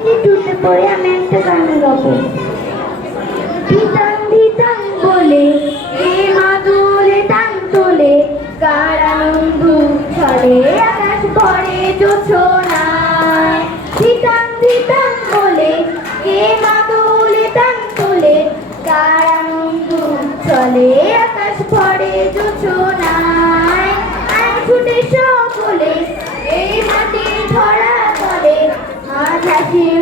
টুটে পড়ে আমি একটা গান গাবো। ধিতাং ধিতাং বলে কে মাদুরে টান তোলে, কার আনন্দ ছলে আকাশ ভরে জোছনায়। ধিতাং ধিতাং বলে কে মাদুরে টান তোলে, কার আনন্দ ছলে আকাশ ভরে জোছনায়। আয় ছুটে সকলে এই মাটির ধরা তলে, আজ হাসির